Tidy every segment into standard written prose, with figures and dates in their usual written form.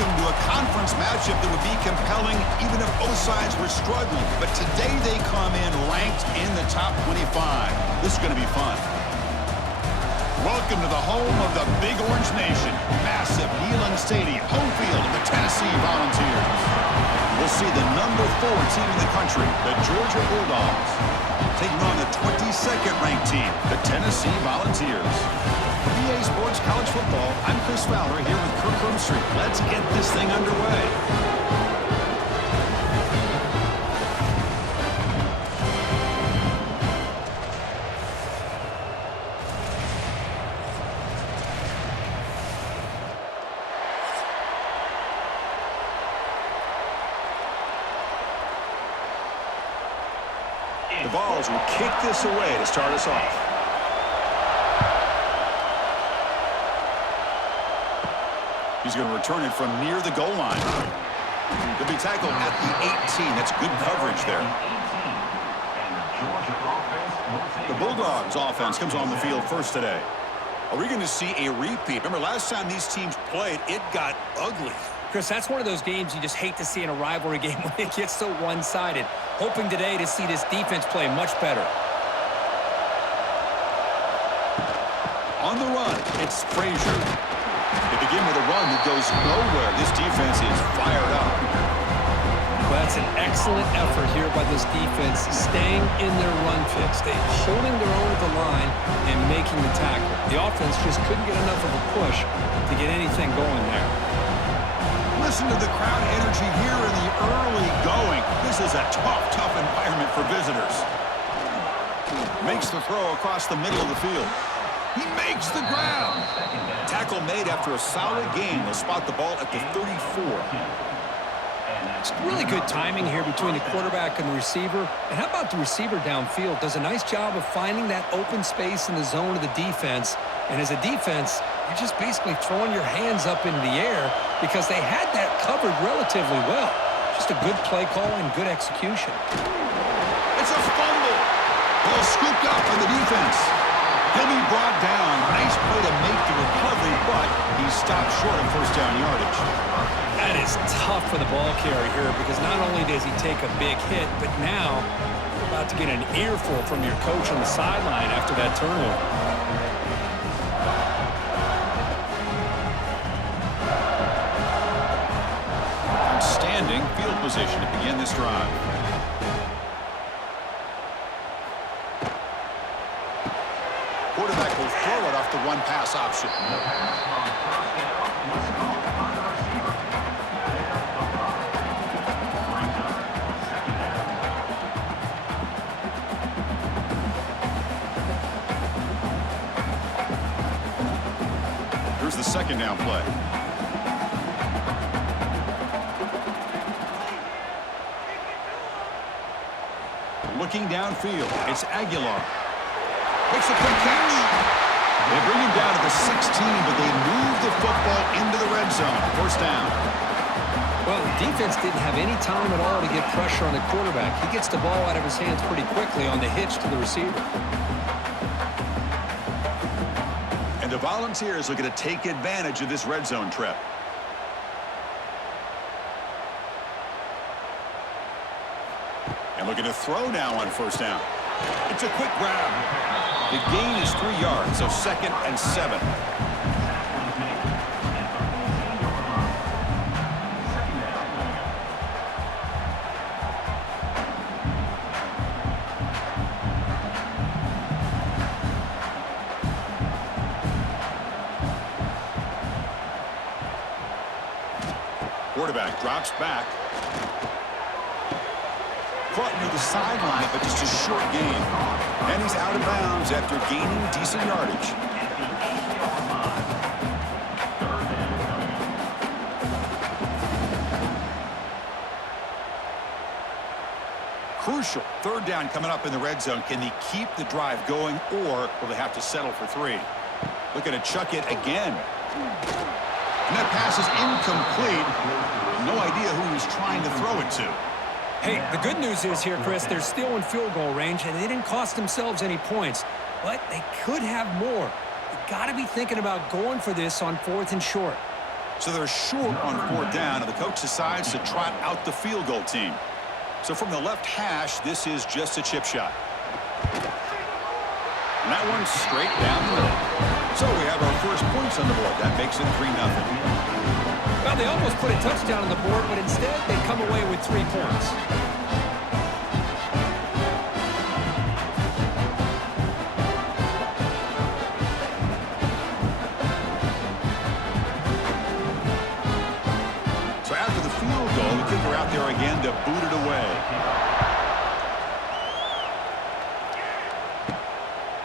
welcome to a conference matchup that would be compelling even if both sides were struggling. But today they come in ranked in the top 25. This is going to be fun. Welcome to the home of the Big Orange Nation. Massive Neyland Stadium, home field of the Tennessee Volunteers. We'll see the number 4 team in the country, the Georgia Bulldogs, taking on the 22nd ranked team, the Tennessee Volunteers. For EA Sports College Football, I'm Chris Fowler here with Kirk Roomstreet. Let's get this thing underway. The Vols will kick this away to start us off. He's going to return it from near the goal line. He'll be tackled at the 18. That's good coverage there. The Bulldogs offense comes on the field first today. Are we going to see a repeat? Remember, last time these teams played, it got ugly. Chris, that's one of those games you just hate to see in a rivalry game when it gets so one-sided. Hoping today to see this defense play much better. On the run, it's Frazier. They begin with a run that goes nowhere. This defense is fired up. Well, that's an excellent effort here by this defense, staying in their run fix. They're holding their own at the line and making the tackle. The offense just couldn't get enough of a push to get anything going there. Listen to the crowd energy here in the early going. This is a tough environment for visitors. Makes the throw across the middle of the field. He makes the grab. Tackle made after a solid gain. They'll spot the ball at the 34. It's really good timing here between the quarterback and the receiver. And how about the receiver downfield? Does a nice job of finding that open space in the zone of the defense. And as a defense, you're just basically throwing your hands up into the air because they had that covered relatively well. Just a good play call and good execution. It's a fumble. Ball scooped up for the defense. He'll be brought down. Nice play to make the recovery, but he stopped short of first down yardage. That is tough for the ball carrier here because not only does he take a big hit, but now you're about to get an earful from your coach on the sideline after that turnover. Outstanding field position to begin this drive. Quarterback will throw it off the one-pass option. Here's the second down play. Looking downfield, it's Aguilar. Makes a quick catch. They bring him down to the 16, but they move the football into the red zone. First down. Well, the defense didn't have any time at all to get pressure on the quarterback. He gets the ball out of his hands pretty quickly on the hitch to the receiver. And the Volunteers are going to take advantage of this red zone trip. And looking to throw now on first down. It's a quick grab. The gain is 3 yards, so 2nd and 7. Quarterback drops back. Caught near the sideline, but just a short gain. And he's out of bounds after gaining decent yardage. Crucial. Third down coming up in the red zone. Can they keep the drive going, or will they have to settle for 3? Looking to chuck it again. And that pass is incomplete. No idea who he's trying to throw it to. Hey, the good news is here, Chris, they're still in field goal range, and they didn't cost themselves any points. But they could have more. You got to be thinking about going for this on 4th and short. So they're short on 4th down, and the coach decides to trot out the field goal team. So from the left hash, this is just a chip shot. And that one's straight down the middle. So we have our first points on the board. That makes it 3-0. Well, they almost put a touchdown on the board, but instead they come away with 3 points. So after the field goal, the kicker out there again to boot it away.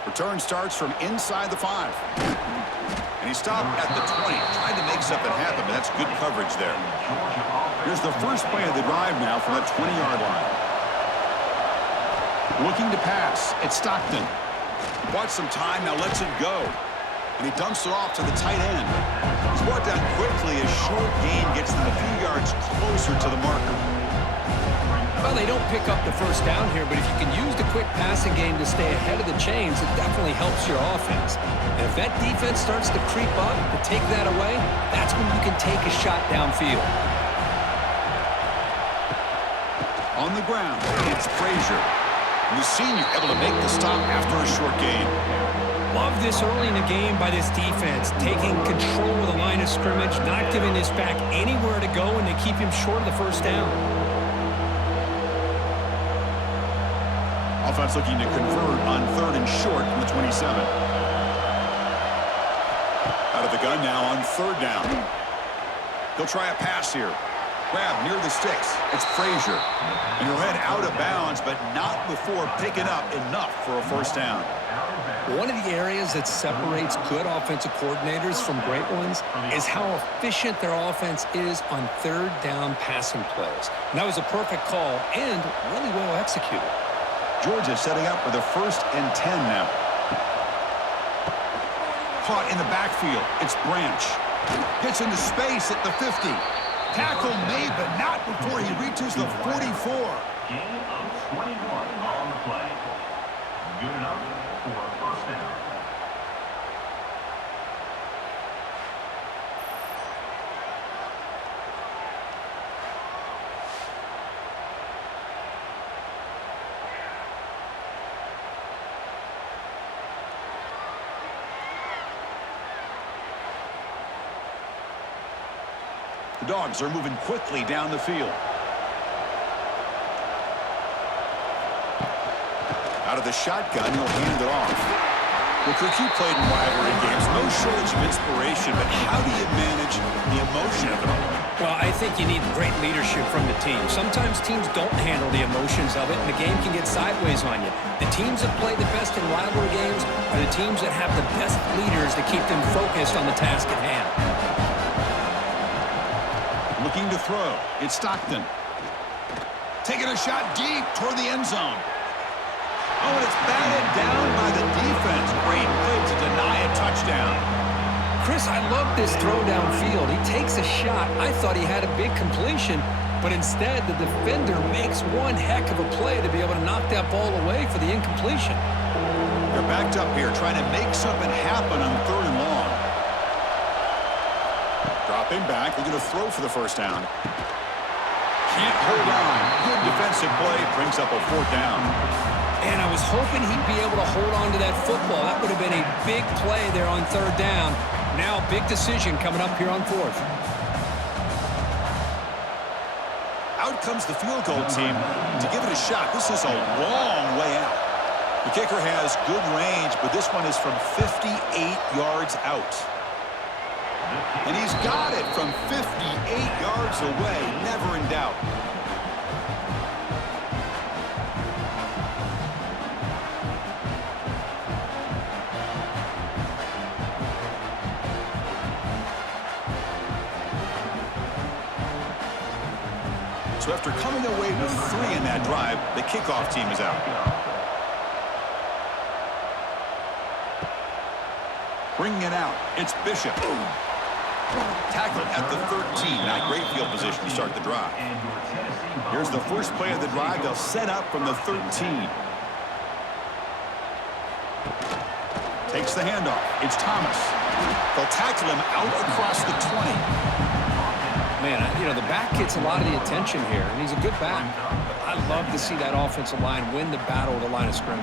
Return starts from inside the 5. And he stopped at the 20, trying to make something happen, but that's good coverage there. Here's the first play of the drive now from the 20-yard line. Looking to pass. It's Stockton. Bought some time, now lets it go. And he dumps it off to the tight end. He's brought down quickly. A short gain gets them a few yards closer to the marker. Well, they don't pick up the first down here, but if you can use the quick passing game to stay ahead of the chains, it definitely helps your offense. And if that defense starts to creep up, to take that away, that's when you can take a shot downfield. On the ground, it's Frazier. And the senior able to make the stop after a short gain. Love this early in the game by this defense, taking control of the line of scrimmage, not giving this back anywhere to go, and they keep him short of the first down. Offense looking to convert on 3rd and short from the 27. Out of the gun now on 3rd down. He'll try a pass here. Grab near the sticks. It's Frazier. And he'll head out of bounds, but not before picking up enough for a first down. One of the areas that separates good offensive coordinators from great ones is how efficient their offense is on 3rd down passing plays. And that was a perfect call and really well executed. Georgia setting up for the 1st and 10 now. Caught in the backfield. It's Branch. Gets into space at the 50. Tackle made, but not before he reaches the 44. Gain of 21 on the play. Good enough for a first down. The Dogs are moving quickly down the field. Out of the shotgun, he'll hand it off. Well, Kirk, you played in rivalry games. No shortage of inspiration, but how do you manage the emotion of it all? Well, I think you need great leadership from the team. Sometimes teams don't handle the emotions of it, and the game can get sideways on you. The teams that play the best in rivalry games are the teams that have the best leaders to keep them focused on the task at hand. Looking to throw. It's Stockton. Taking a shot deep toward the end zone. Oh, and it's batted down by the defense. Great play to deny a touchdown. Chris, I love this throw downfield. He takes a shot. I thought he had a big completion, but instead the defender makes one heck of a play to be able to knock that ball away for the incompletion. They're backed up here trying to make something happen on 3rd and long. Dropping back. They're going to throw for the first down. Can't hold on. Good defensive play. Brings up a 4th down. And I was hoping he'd be able to hold on to that football. That would have been a big play there on 3rd down. Now a big decision coming up here on 4th. Out comes the field goal team to give it a shot. This is a long way out. The kicker has good range, but this one is from 58 yards out. And he's got it from 58 yards away. Never in doubt. So after coming away with 3 in that drive, the kickoff team is out. Bringing it out, it's Bishop. Tackled at the 13. Not great field position to start the drive. Here's the first play of the drive. They'll set up from the 13. Takes the handoff. It's Thomas. They'll tackle him out across the 20. You know, the back gets a lot of the attention here, and he's a good back. But I love to see that offensive line win the battle of the line of scrimmage.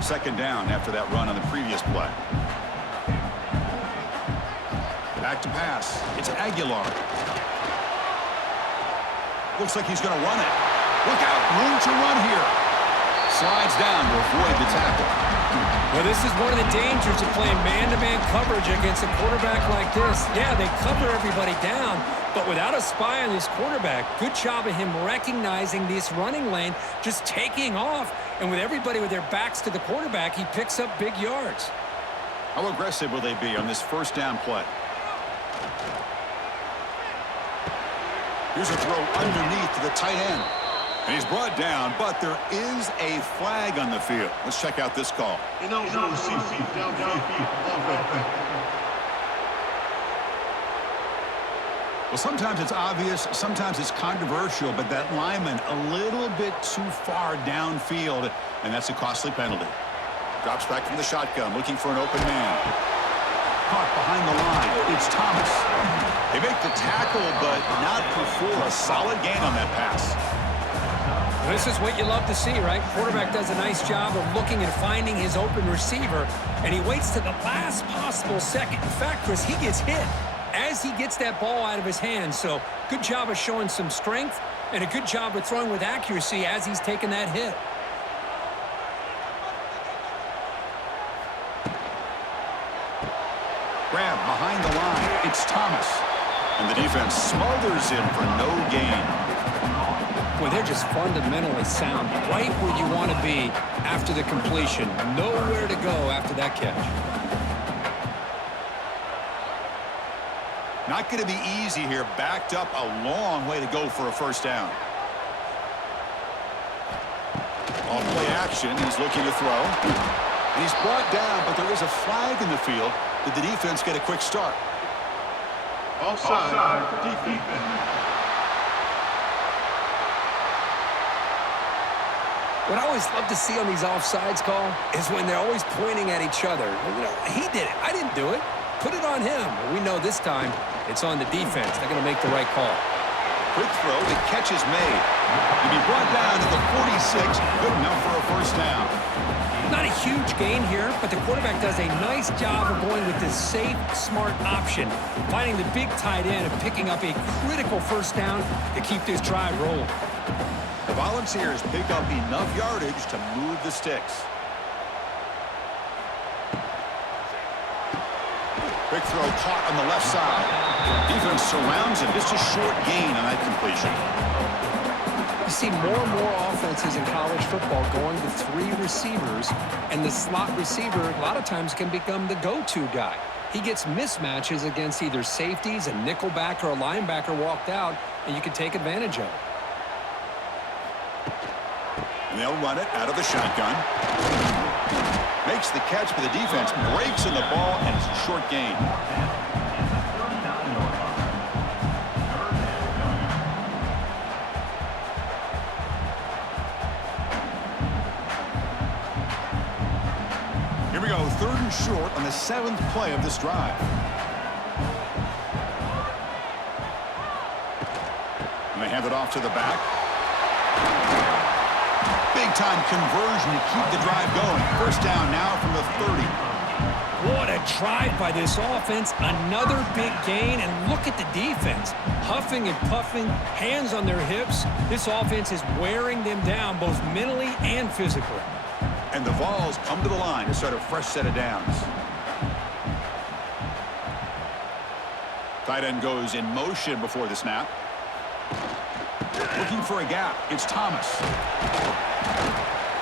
Second down after that run on the previous play. Back to pass. It's Aguilar. Looks like he's going to run it. Look out. Room to run here. Slides down to avoid the tackle. Well, this is one of the dangers of playing man-to-man coverage against a quarterback like this. Yeah, they cover everybody down, but without a spy on this quarterback, good job of him recognizing this running lane, just taking off, and with everybody with their backs to the quarterback, he picks up big yards. How aggressive will they be on this first down play? Here's a throw underneath to the tight end. And he's brought down, but there is a flag on the field. Let's check out this call. Well, sometimes it's obvious, sometimes it's controversial, but that lineman a little bit too far downfield, and that's a costly penalty. Drops back from the shotgun, looking for an open man. Caught behind the line. It's Thomas. They make the tackle, but not before a solid gain on that pass. This is what you love to see, right? Quarterback does a nice job of looking and finding his open receiver, and he waits to the last possible second. In fact, Chris, he gets hit as he gets that ball out of his hands. So good job of showing some strength and a good job of throwing with accuracy as he's taking that hit. Grab behind the line. It's Thomas. And the defense smothers him for no gain. Well, they're just fundamentally sound, right where you want to be after the completion. Nowhere to go after that catch. Not going to be easy here. Backed up a long way to go for a first down. On play action, he's looking to throw. And he's brought down, but there is a flag in the field. Did the defense get a quick start? Offside. Defense. What I always love to see on these offsides call is when they're always pointing at each other. You know, he did it. I didn't do it. Put it on him. Well, we know this time it's on the defense. They're going to make the right call. Quick throw. The catch is made. To be brought down to the 46. Good enough for a first down. Not a huge gain here, but the quarterback does a nice job of going with this safe, smart option, finding the big tight end and picking up a critical first down to keep this drive rolling. The Volunteers pick up enough yardage to move the Stix. Quick throw caught on the left side. Defense surrounds him. Just a short gain on that completion. You see more and more offenses in college football going to 3 receivers, and the slot receiver a lot of times can become the go-to guy. He gets mismatches against either safeties, a nickelbacker, or a linebacker walked out, and you can take advantage of it. And they'll run it out of the shotgun. Makes the catch, but the defense breaks in the ball, and it's a short gain. Here we go, 3rd and short on the 7th play of this drive. And they hand it off to the back. Big-time conversion to keep the drive going. First down now from the 30. What a drive by this offense. Another big gain, and look at the defense. Huffing and puffing, hands on their hips. This offense is wearing them down both mentally and physically. And the Vols come to the line to start a fresh set of downs. Tight end goes in motion before the snap. Looking for a gap. It's Thomas.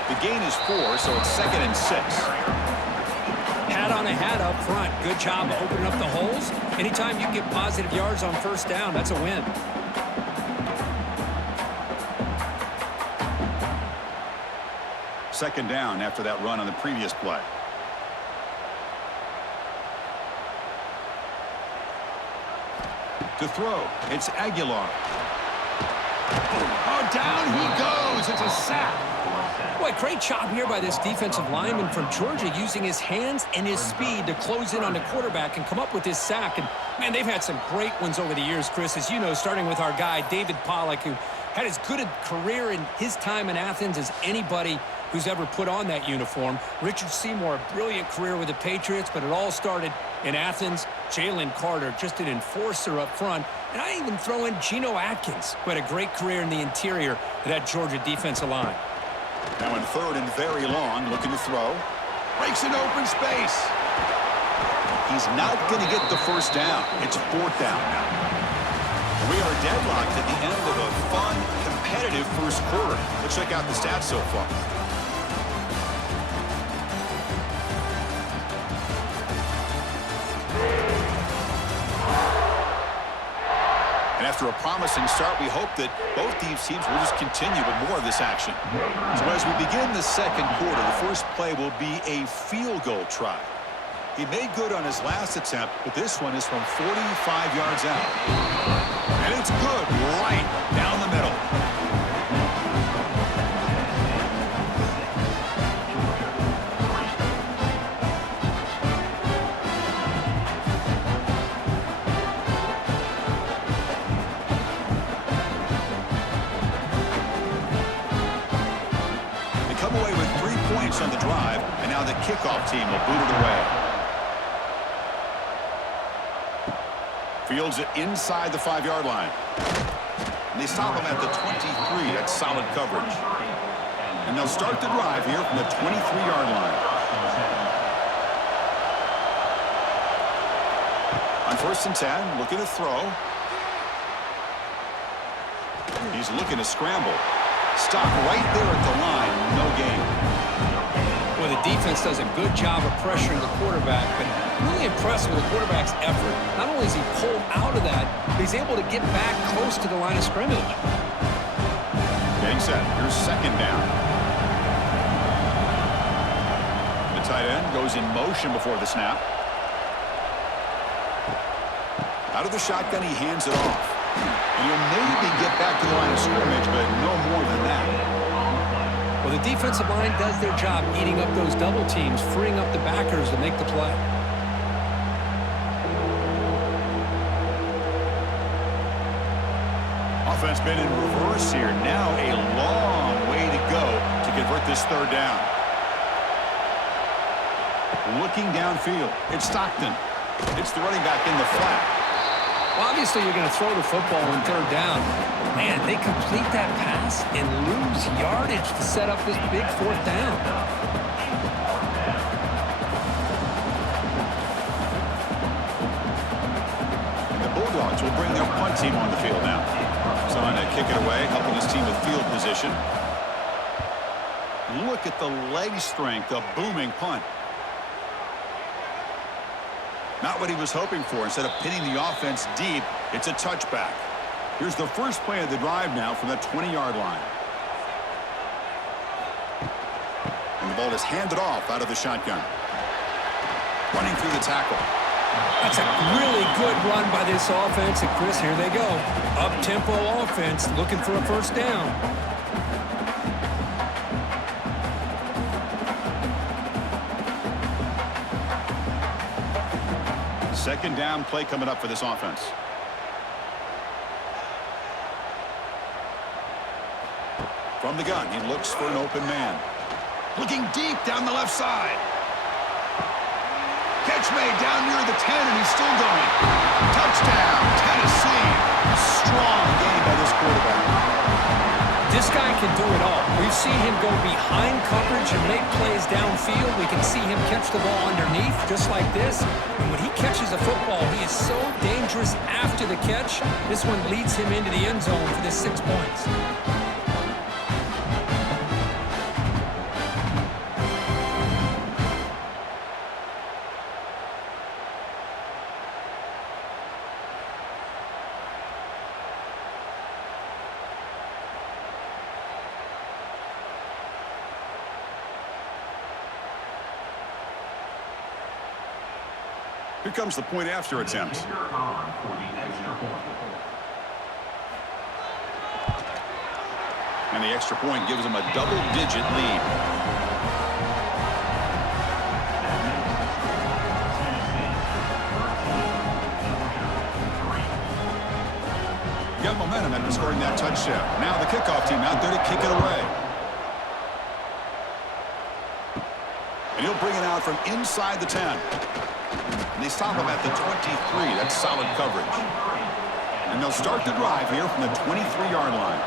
The gain is 4, so it's 2nd and 6. Hat on a hat up front. Good job of opening up the holes. Anytime you get positive yards on first down, that's a win. Second down after that run on the previous play. To throw, it's Aguilar. Oh, down he goes. delivers. It's a sack. Boy, great job here by this defensive lineman from Georgia using his hands and his speed to close in on the quarterback and come up with this sack. And, man, they've had some great ones over the years, Chris, as you know, starting with our guy, David Pollack, who had as good a career in his time in Athens as anybody who's ever put on that uniform. Richard Seymour, a brilliant career with the Patriots, but it all started in Athens. Jalen Carter, just an enforcer up front. And I even throw in Geno Atkins, who had a great career in the interior of that Georgia defensive line. Now in third and very long, looking to throw. Breaks an open space. He's not going to get the first down. It's fourth down now. We are deadlocked at the end of a fun, competitive first quarter. Let's check out the stats so far. And after a promising start, we hope that both these teams will just continue with more of this action. So as we begin the second quarter, the first play will be a field goal try. He made good on his last attempt, but this one is from 45 yards out. And it's good right down the middle. Away with 3 points on the drive, and now the kickoff team will boot it away. Fields it inside the 5-yard line. And they stop him at the 23. That's solid coverage. And they'll start the drive here from the 23-yard line. On 1st and 10, looking to throw. He's looking to scramble. Stop right there at the line. No gain. Well, the defense does a good job of pressuring the quarterback, but I'm really impressed with the quarterback's effort. Not only is he pulled out of that, but he's able to get back close to the line of scrimmage. Getting set. Here's second down. The tight end goes in motion before the snap. Out of the shotgun, he hands it off. And he'll maybe get back to the line of scrimmage, but no more than that. Well, the defensive line does their job eating up those double teams, freeing up the backers to make the play. Offense been in reverse here. Now a long way to go to convert this third down. Looking downfield. It's Stockton. It's the running back in the flat. Well, obviously, you're going to throw the football on third down. Man, they complete that pass and lose yardage to set up this big fourth down. And the Bulldogs will bring their punt team on the field now. Trying to kick it away, helping his team with field position. Look at the leg strength, a booming punt. Not what he was hoping for. Instead of pinning the offense deep, it's a touchback. Here's the first play of the drive now from the 20-yard line. And the ball is handed off out of the shotgun. Running through the tackle. That's a really good run by this offense. And, Chris, here they go. Up-tempo offense looking for a first down. Second down play coming up for this offense. From the gun, he looks for an open man. Looking deep down the left side. Catch made down near the 10, and he's still going. Touchdown, Tennessee. Strong game by this quarterback. This guy can do it all. We've seen him go behind coverage and make plays downfield. We can see him catch the ball underneath, just like this. And when he catches a football, he is so dangerous after the catch. This one leads him into the end zone for the 6 points. Here comes the point after attempt. And the extra point gives them a double-digit lead. Got momentum after scoring that touchdown. Now the kickoff team out there to kick it away. And he'll bring it out from inside the 10. And they stop him at the 23. That's solid coverage. And they'll start the drive here from the 23-yard line.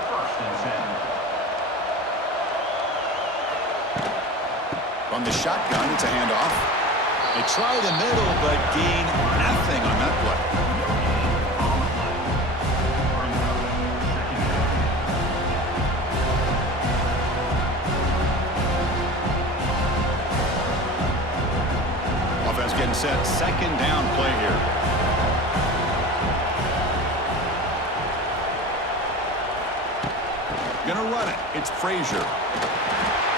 From the shotgun, it's a handoff. They try the middle, but gain nothing on that play. Offense getting set. Second down play here. Gonna run it. It's Frazier.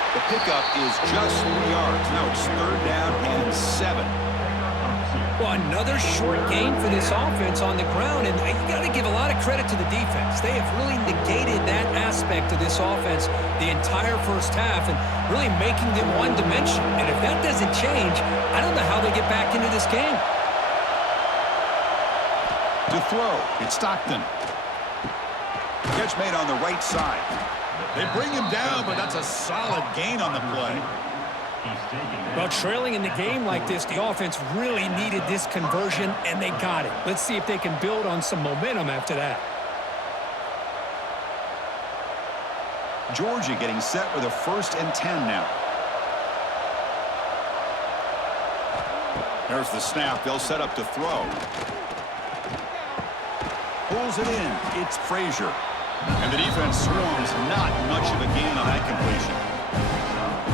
The pickup is just 3 yards. Now it's third down and 7. Well, another short gain for this offense on the ground, and you got to give a lot of credit to the defense. They have really negated that aspect of this offense the entire first half and really making them one-dimensional. And if that doesn't change, I don't know how they get back into this game. To throw, it's Stockton. Catch made on the right side. They bring him down, but that's a solid gain on the play. Well, trailing in the game like this, the offense really needed this conversion, and they got it. Let's see if they can build on some momentum after that. Georgia getting set with a 1st and 10 now. There's the snap. They'll set up to throw. Pulls it in. It's Frazier. And the defense swarms. Not much of a gain on that completion.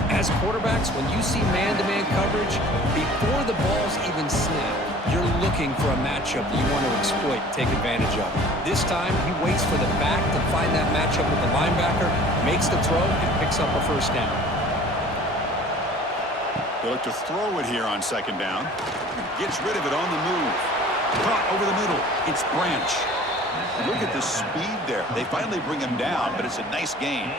As quarterbacks, when you see man-to-man coverage, before the ball's even snapped, you're looking for a matchup that you want to exploit, take advantage of. This time, he waits for the back to find that matchup with the linebacker, makes the throw, and picks up a 1st down. They look to throw it here on 2nd down. Gets rid of it on the move. Caught over the middle. It's Branch. Look at the speed there. They finally bring him down, but it's a nice gain.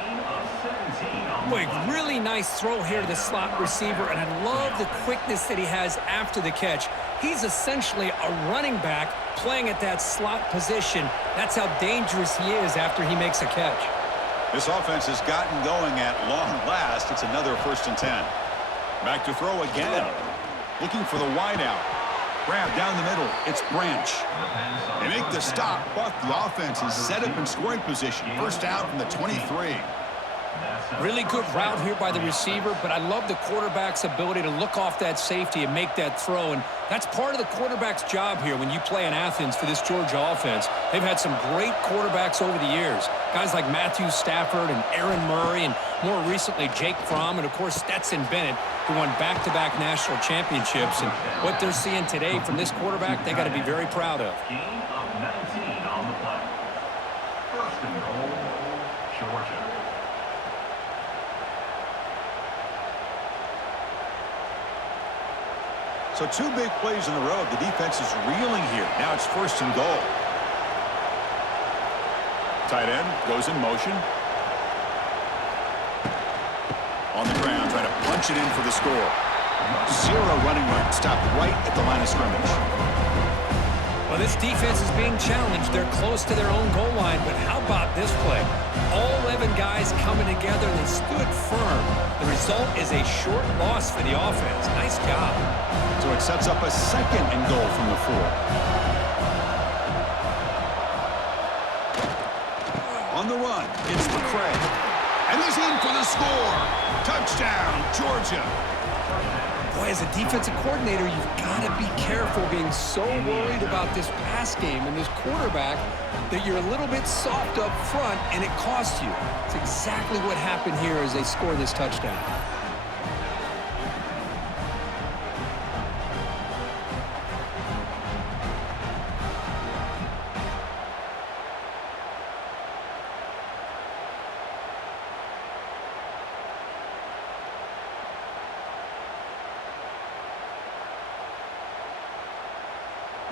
Boy, really nice throw here to the slot receiver, and I love the quickness that he has after the catch. He's essentially a running back playing at that slot position. That's how dangerous he is after he makes a catch. This offense has gotten going at long last. It's another 1st and 10. Back to throw again. Looking for the wideout. Grab down the middle. It's Branch. They make the stop, but the offense is set up in scoring position. 1st down from the 23. Really good route here by the receiver, but I love the quarterback's ability to look off that safety and make that throw, and that's part of the quarterback's job here when you play in Athens for this Georgia offense. They've had some great quarterbacks over the years, guys like Matthew Stafford and Aaron Murray, and more recently Jake Fromm, and of course Stetson Bennett, who won back-to-back national championships. And what they're seeing today from this quarterback, they got to be very proud of. Gain of 19 on the play. 1st and goal, Georgia. So 2 big plays in a row. The defense is reeling here. Now it's 1st and goal. Tight end goes in motion. On the ground, trying to punch it in for the score. 0 running room. Stopped right at the line of scrimmage. Well, this defense is being challenged. They're close to their own goal line, but how about this play? All 11 guys coming together. They stood firm. The result is a short loss for the offense. Nice job. So it sets up a 2nd and goal from the 4. On the run, it's McCray. And he's in for the score. Touchdown, Georgia. Boy, as a defensive coordinator, you've got to be careful being so worried about this pass game and this quarterback that you're a little bit soft up front, and it costs you. It's exactly what happened here as they score this touchdown.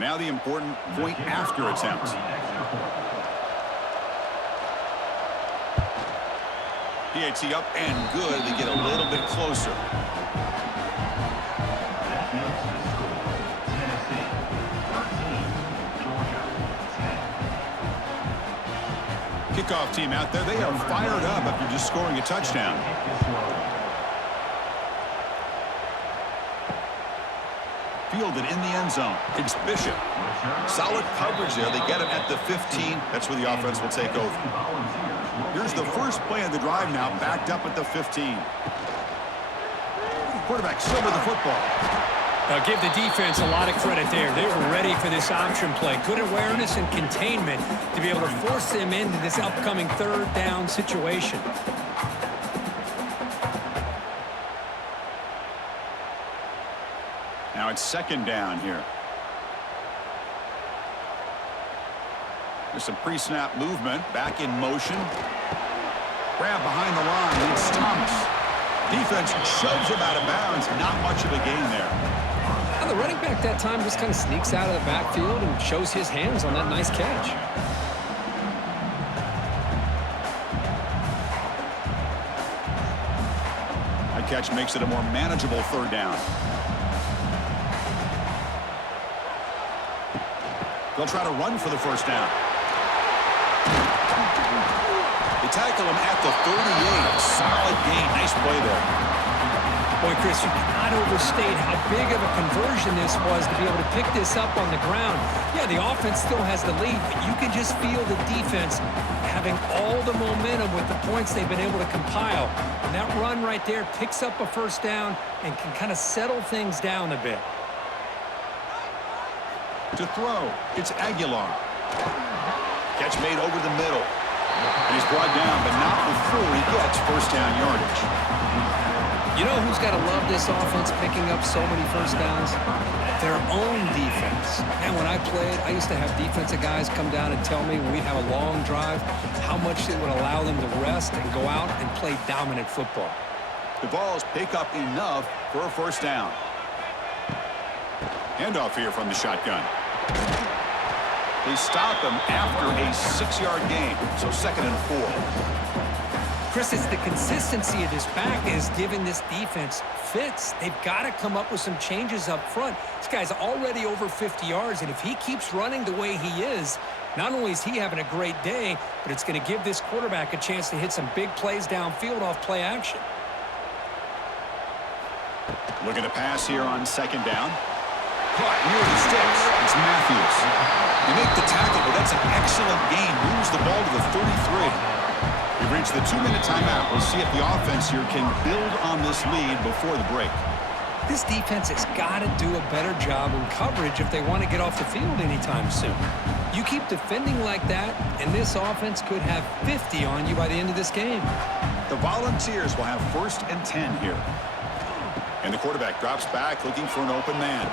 Now the important point after attempt. PAT up and good. They get a little bit closer. That makes the score Tennessee 13, Georgia 10. Kickoff team out there. They are fired up after just scoring a touchdown. Fielded in the end zone. It's Bishop. Solid coverage there. They get him at the 15. That's where the offense will take over. Here's the first play of the drive now, backed up at the 15. Quarterback still with the football. Give the defense a lot of credit there. They were ready for this option play. Good awareness and containment to be able to force them into this upcoming third down situation. Now it's second down here. There's some pre-snap movement. Back in motion. Grab behind the line. It's Thomas. Defense shoves him out of bounds. Not much of a gain there. Now the running back that time just kind of sneaks out of the backfield and shows his hands on that nice catch. That catch makes it a more manageable third down. They'll try to run for the first down. They tackle him at the 38. Solid gain. Nice play there. Boy, Chris, you cannot overstate how big of a conversion this was to be able to pick this up on the ground. Yeah, the offense still has the lead, but you can just feel the defense having all the momentum with the points they've been able to compile. And that run right there picks up a first down and can kind of settle things down a bit. To throw, it's Aguilar. Catch made over the middle. And he's brought down, but not before he gets first down yardage. You know who's got to love this offense picking up so many first downs? Their own defense. And when I played, I used to have defensive guys come down and tell me when we'd have a long drive how much it would allow them to rest and go out and play dominant football. The Vols pick up enough for a first down. Handoff here from the shotgun. They stop him after a 6-yard gain, so 2nd and 4. Chris, it's the consistency of this back is giving this defense fits. They've got to come up with some changes up front. This guy's already over 50 yards, and if he keeps running the way he is, not only is he having a great day, but it's going to give this quarterback a chance to hit some big plays downfield off play action. Looking to pass here on 2nd down. Caught near the Stix. It's Matthews. They make the tackle, but that's an excellent gain. Moves the ball to the 33. We've reached the 2-minute timeout. We'll see if the offense here can build on this lead before the break. This defense has got to do a better job in coverage if they want to get off the field anytime soon. You keep defending like that, and this offense could have 50 on you by the end of this game. The Volunteers will have 1st and 10 here. And the quarterback drops back looking for an open man.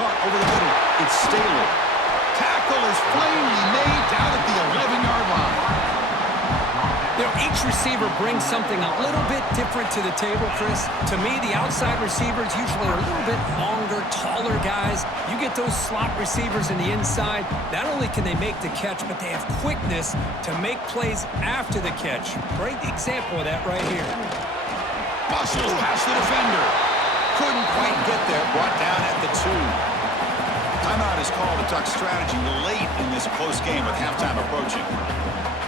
Caught over the middle. It's Staley. Tackle is plainly made down at the 11-yard line. You know, each receiver brings something a little bit different to the table, Chris. To me, the outside receivers usually are a little bit longer, taller guys. You get those slot receivers in the inside, not only can they make the catch, but they have quickness to make plays after the catch. Great example of that right here. Bustles past the defender. Couldn't quite get there. Brought down at the 2. Timeout is called to talk strategy late in this close game with halftime approaching.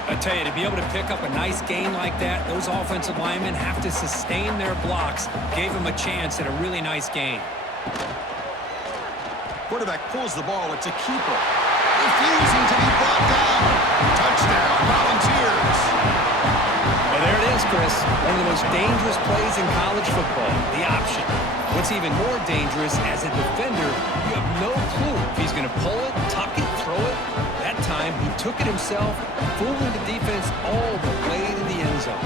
I tell you, to be able to pick up a nice gain like that, those offensive linemen have to sustain their blocks. Gave them a chance at a really nice gain. Quarterback pulls the ball. It's a keeper. Refusing to be brought down. Touchdown, Volunteers. Well, there it is, Chris. One of the most dangerous plays in college football, the option. What's even more dangerous, as a defender, you have no clue if he's going to pull it, tuck it, throw it. That time, he took it himself, fooling the defense all the way to the end zone.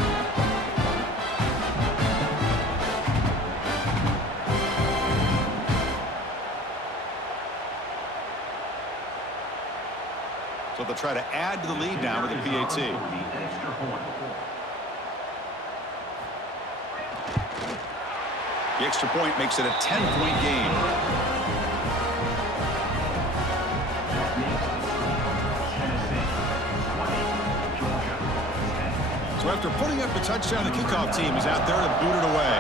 So they'll try to add to the lead now with a PAT. The extra point makes it a 10-point game. So So after putting up the touchdown, the kickoff team is out there to boot it away.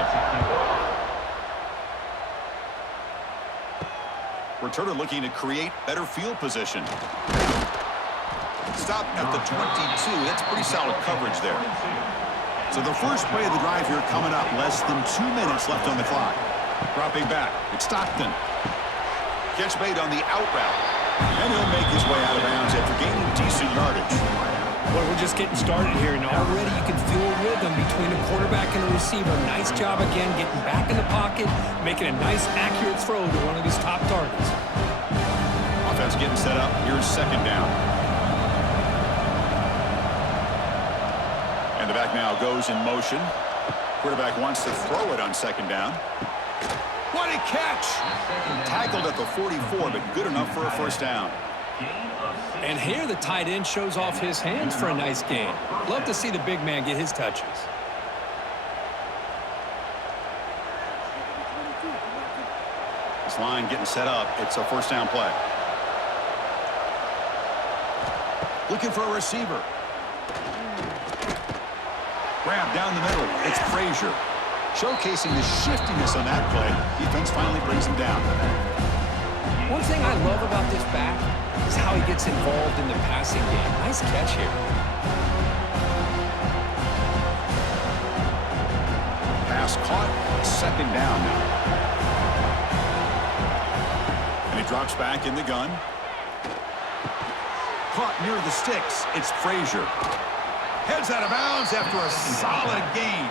Returner looking to create better field position. Stop at the 22. That's pretty solid coverage there. So the first play of the drive here coming up. Less than 2 minutes left on the clock. Dropping back. It's Stockton. Catch made on the out route. And he'll make his way out of bounds after gaining decent yardage. Well, we're just getting started here, and already you can feel a rhythm between the quarterback and the receiver. Nice job again getting back in the pocket, making a nice, accurate throw to one of his top targets. Offense getting set up. Here's second down. And the back now goes in motion. Quarterback wants to throw it on second down. What a catch! Tackled at the 44, but good enough for a first down. And here the tight end shows off his hands for a nice gain. Love to see the big man get his touches. This line getting set up. It's a first down play. Looking for a receiver. Grab down the middle. It's Frazier. Showcasing the shiftiness on that play. Defense finally brings him down. One thing I love about this back is how he gets involved in the passing game. Nice catch here. Pass caught. Second down now. And he drops back in the gun. Caught near the sticks. It's Frazier. Heads out of bounds after a solid gain.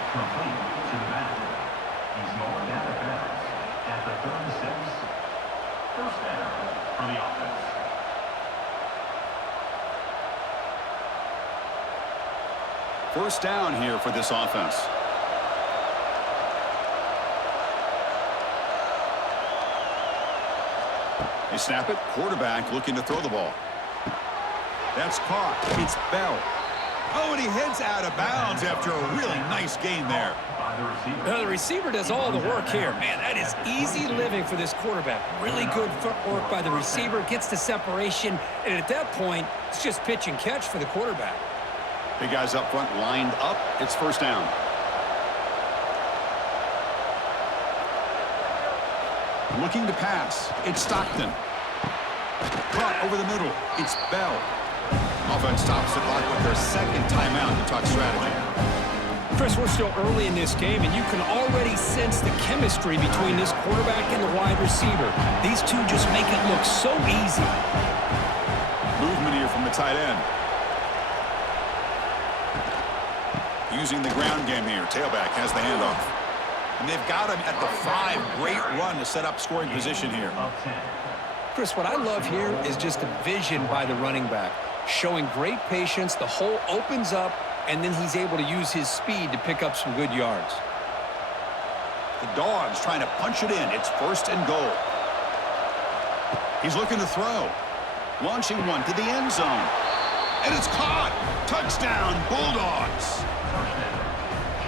He's going out of bounds at the 36. First down for the offense. First down here for this offense. They snap it. Quarterback looking to throw the ball. That's caught. It's Bell. Oh, and he heads out of bounds after a really nice gain there. Now, the receiver does all the work here. Man, that is easy living for this quarterback. Really good footwork by the receiver. Gets the separation. And at that point, it's just pitch and catch for the quarterback. Big guys up front lined up. It's first down. Looking to pass. It's Stockton. Caught over the middle. It's Bell. Offense stops the clock with their second timeout to talk strategy. Chris, we're still early in this game, and you can already sense the chemistry between this quarterback and the wide receiver. These two just make it look so easy. Movement here from the tight end. Using the ground game here. Tailback has the handoff. And they've got him at the 5. Great run to set up scoring position here. Chris, what I love here is just the vision by the running back. Showing great patience, the hole opens up, and then he's able to use his speed to pick up some good yards. The Dogs trying to punch it in. It's first and goal. He's looking to throw. Launching one to the end zone. And it's caught. Touchdown, Bulldogs.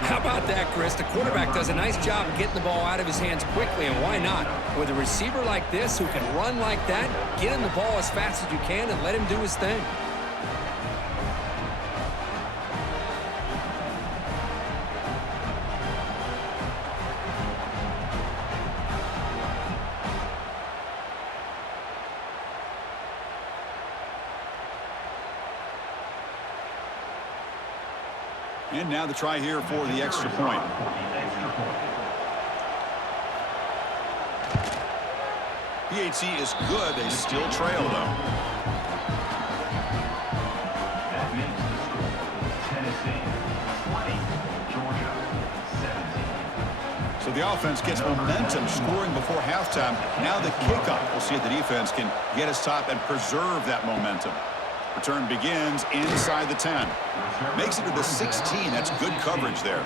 How about that, Chris? The quarterback does a nice job of getting the ball out of his hands quickly, and why not? With a receiver like this who can run like that, get him the ball as fast as you can and let him do his thing. And now the try here for the extra point. PHC is good. They still trail, though. That makes the score Tennessee 20, Georgia 17. So the offense gets momentum scoring before halftime. Now the kickoff. We'll see if the defense can get us top and preserve that momentum. Return begins inside the 10. Makes it to the 16. That's good coverage there.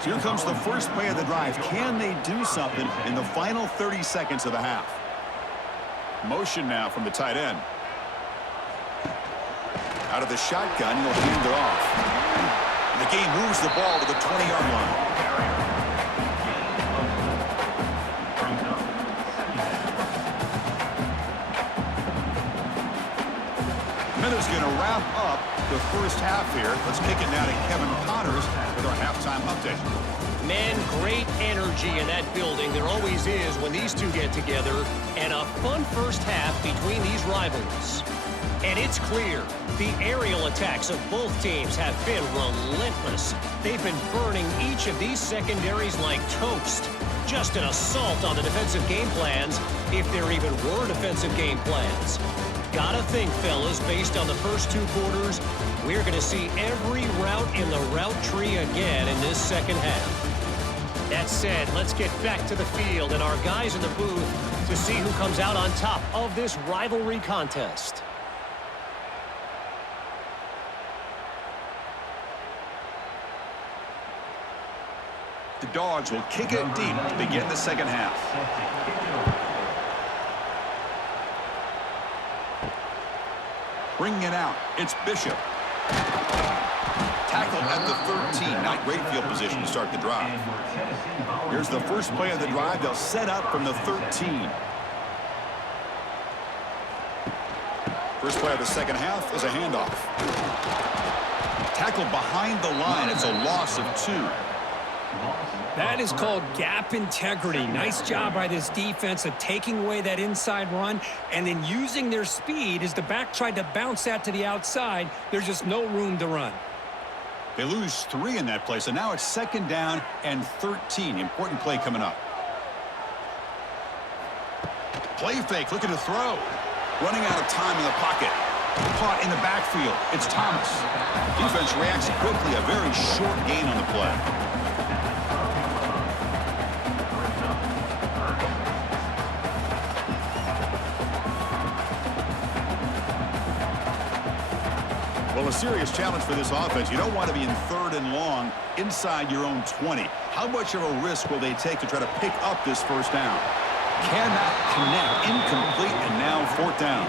So here comes the first play of the drive. Can they do something in the final 30 seconds of the half? Motion now from the tight end. Out of the shotgun, he'll hand it off. And the game moves the ball to the 20-yard line. Minute's going to wrap up the first half here. Let's kick it now to Kevin Connors with our halftime update. Man, great energy in that building. There always is when these two get together. And a fun first half between these rivals. And it's clear, the aerial attacks of both teams have been relentless. They've been burning each of these secondaries like toast. Just an assault on the defensive game plans, if there even were defensive game plans. Gotta think, fellas, based on the first two quarters, we're going to see every route in the route tree again in this second half. That said, let's get back to the field and our guys in the booth to see who comes out on top of this rivalry contest. The Dogs will kick it deep to begin the second half. Bringing it out, it's Bishop. Tackle at the 13. Not great field position to start the drive. Here's the first play of the drive. They'll set up from the 13. First play of the second half is a handoff. Tackle behind the line. It's a loss of 2. That is called gap integrity. Nice job by this defense of taking away that inside run and then using their speed as the back tried to bounce that to the outside. There's just no room to run. They lose 3 in that play, so now it's second down and 13. Important play coming up. Play fake, looking to throw. Running out of time in the pocket. Caught in the backfield. It's Thomas. Defense reacts quickly. A very short gain on the play. Well, a serious challenge for this offense. You don't want to be in 3rd and long inside your own 20. How much of a risk will they take to try to pick up this first down? Cannot connect. Incomplete, and now 4th down.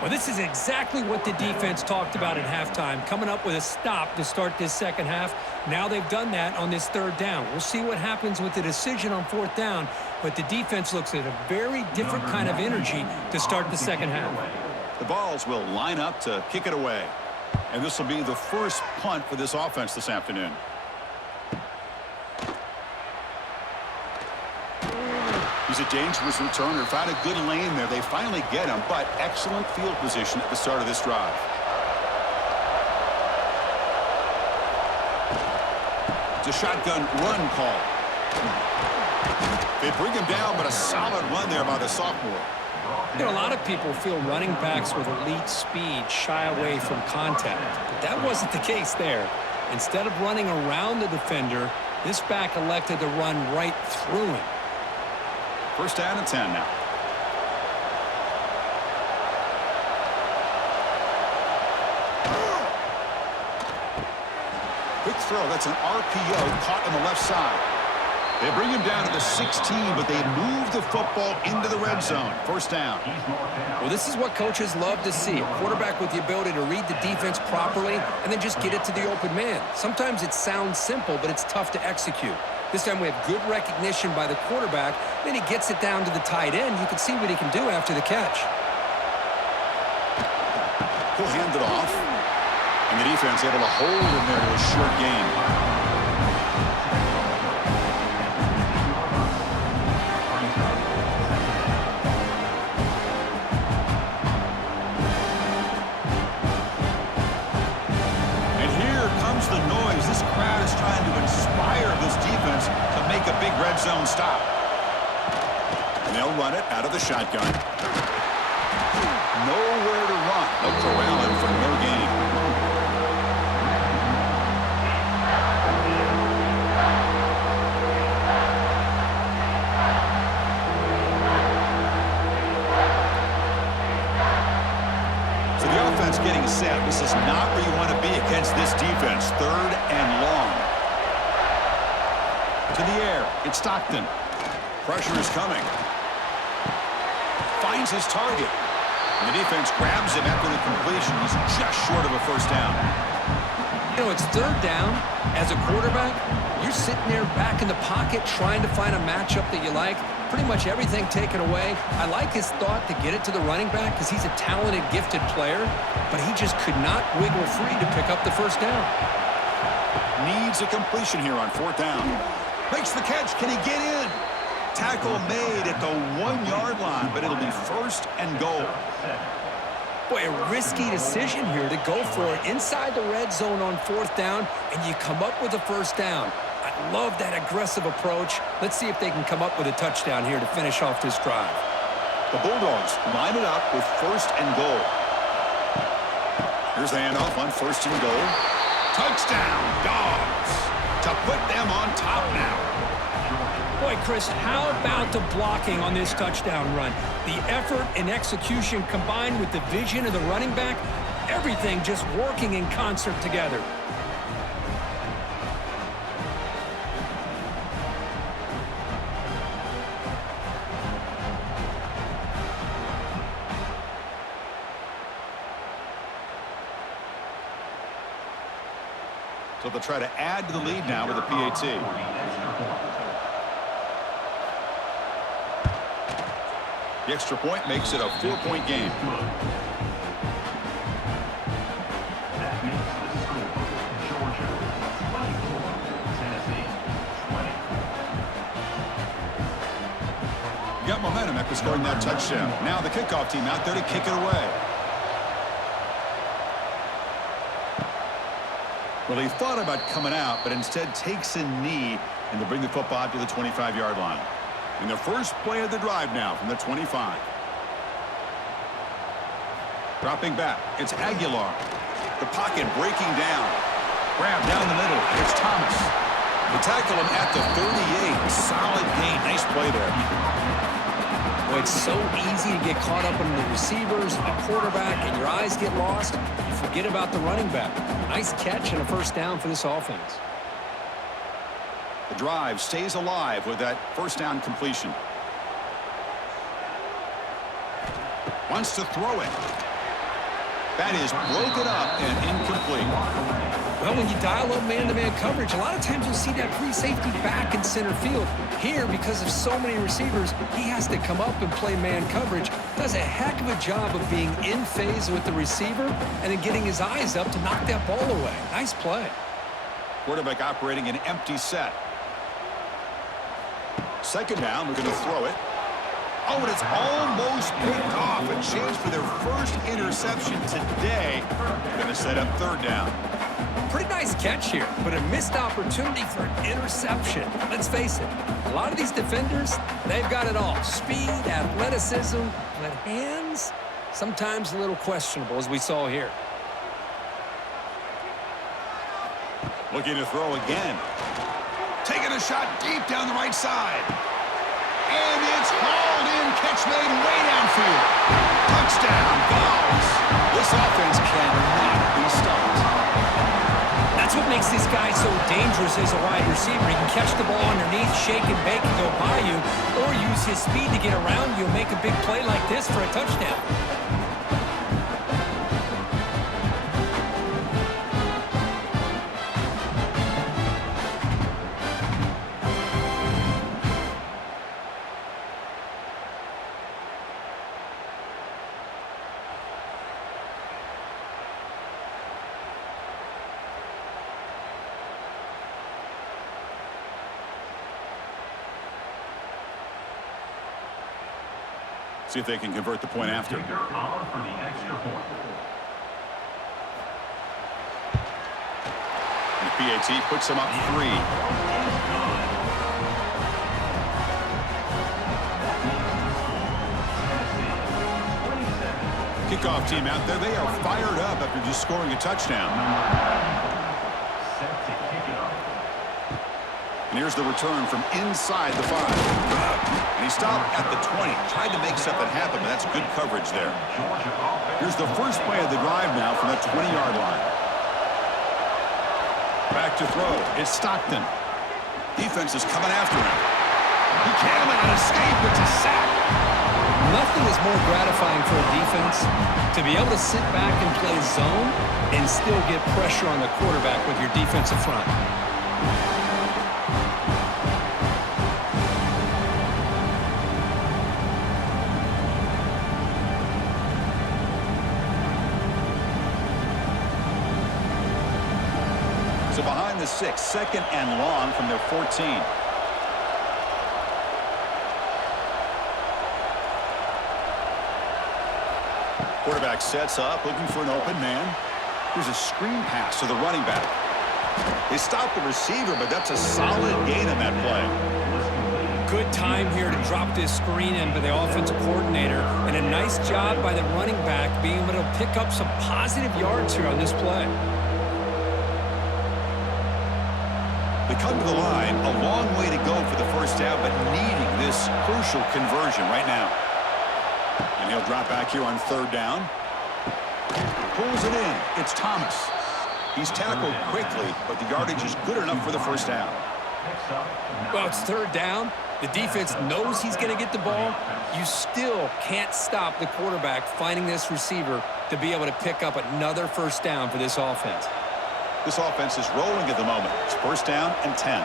Well, this is exactly what the defense talked about at halftime, coming up with a stop to start this second half. Now they've done that on this 3rd down. We'll see what happens with the decision on 4th down, but the defense looks at a very different kind of energy to start the second half. The Balls will line up to kick it away. And this will be the first punt for this offense this afternoon. He's a dangerous returner. Found a good lane there. They finally get him, but excellent field position at the start of this drive. It's a shotgun run call. They bring him down, but a solid run there by the sophomore. You know, a lot of people feel running backs with elite speed shy away from contact, but that wasn't the case there. Instead of running around the defender, this back elected to run right through him. First down and 10 now. Quick throw. That's an RPO caught on the left side. They bring him down to the 16, but they move the football into the red zone. First down. Well, this is what coaches love to see. A quarterback with the ability to read the defense properly and then just get it to the open man. Sometimes it sounds simple, but it's tough to execute. This time we have good recognition by the quarterback. Then he gets it down to the tight end. You can see what he can do after the catch. He'll hand it off. And the defense able to hold him there to a short gain. The noise. This crowd is trying to inspire this defense to make a big red zone stop. And they'll run it out of the shotgun. Nowhere to run. They'll corral him for no gain. So the offense getting set. This is not where you want to be against this defense. 3rd and long. To the air. It's Stockton. Pressure is coming. Finds his target. And the defense grabs him after the completion. He's just short of a first down. You know, it's 3rd down. As a quarterback, you're sitting there back in the pocket trying to find a matchup that you like. pretty much everything taken away. I like his thought to get it to the running back because he's a talented, gifted player, but he just could not wiggle free to pick up the first down. Needs a completion here on 4th down. Makes the catch. Can he get in? Tackle made at the 1-yard line, but it'll be 1st and goal. Boy, a risky decision here to go for it inside the red zone on 4th down, and you come up with a first down. I love that aggressive approach. Let's see if they can come up with a touchdown here to finish off this drive. The Bulldogs line it up with 1st and goal. Here's the handoff on 1st and goal. Touchdown, Dogs, to put them on top now. Boy, Chris, how about the blocking on this touchdown run? The effort and execution combined with the vision of the running back, everything just working in concert together. So they'll try to add to the lead now with a PAT. The extra point makes it a 4-point game. That makes the score Georgia 24, Tennessee 20. Got momentum after scoring that touchdown. Now the kickoff team out there to kick it away. Well, he thought about coming out, but instead takes a knee and to bring the football to the 25-yard line. And the first play of the drive now from the 25. Dropping back, it's Aguilar. The pocket breaking down. Grab down the middle, it's Thomas. They tackle him at the 38. Solid gain, nice play there. Well, it's so easy to get caught up in the receivers and the quarterback, and your eyes get lost. You forget about the running back. Nice catch and a first down for this offense. The drive stays alive with that first down completion. Wants to throw it. That is broken up and incomplete. Well, when you dial up man-to-man coverage, a lot of times you'll see that free safety back in center field. Here, because of so many receivers, he has to come up and play man coverage. Does a heck of a job of being in phase with the receiver and then getting his eyes up to knock that ball away. Nice play. Quarterback operating an empty set. Second down, we're going to throw it. Oh, and it's almost picked off. A chance for their first interception today. Going to set up third down. Pretty nice catch here, but a missed opportunity for an interception. Let's face it, a lot of these defenders, they've got it all. Speed, athleticism, but hands, sometimes a little questionable, as we saw here. Looking to throw again. Taking a shot deep down the right side. And it's hauled in. Catch made way downfield. Touchdown, Dogs. This offense cannot be stopped. That's what makes this guy so dangerous as a wide receiver. He can catch the ball underneath, shake and bake and go by you, or use his speed to get around you and make a big play like this for a touchdown. See if they can convert the point after. Kicker on for the extra point. And the PAT puts them up 3. Kickoff team out there, they are fired up after just scoring a touchdown. Set to kick it off. And here's the return from inside the 5. And he stopped at the 20. Tried to make something happen, but that's good coverage there. Georgia offense. Here's the first play of the drive now from the 20-yard line. Back to throw. It's Stockton. Defense is coming after him. He can't let it escape. It's a sack. Nothing is more gratifying for a defense to be able to sit back and play zone and still get pressure on the quarterback with your defensive front. and 6, second and long from their 14. Quarterback sets up, looking for an open man. Here's a screen pass to the running back. They stopped the receiver, but that's a solid gain in that play. Good time here to drop this screen in by the offensive coordinator, and a nice job by the running back being able to pick up some positive yards here on this play. They come to the line, a long way to go for the first down, but needing this crucial conversion right now. And he'll drop back here on third down. Pulls it in. It's Thomas. He's tackled quickly, but the yardage is good enough for the first down. Well, it's third down. The defense knows he's going to get the ball. You still can't stop the quarterback finding this receiver to be able to pick up another first down for this offense. This offense is rolling at the moment. It's first down and 10.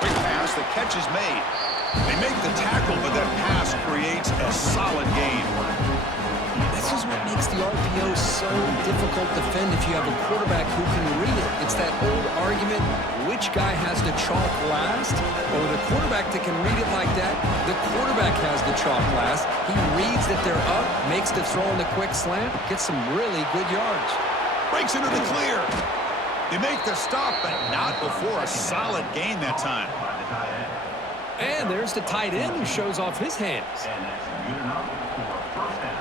Quick pass. The catch is made. They make the tackle, but that pass creates a solid gain. This is what makes the RPO so difficult to defend if you have a quarterback who can read it. It's that old argument, which guy has the chalk last? Or with a quarterback that can read it like that, the quarterback has the chalk last. He reads that they're up, makes the throw in the quick slant, gets some really good yards. Breaks into the clear. They make the stop, but not before a solid gain that time. And there's the tight end who shows off his hands. And that's good enough for first down.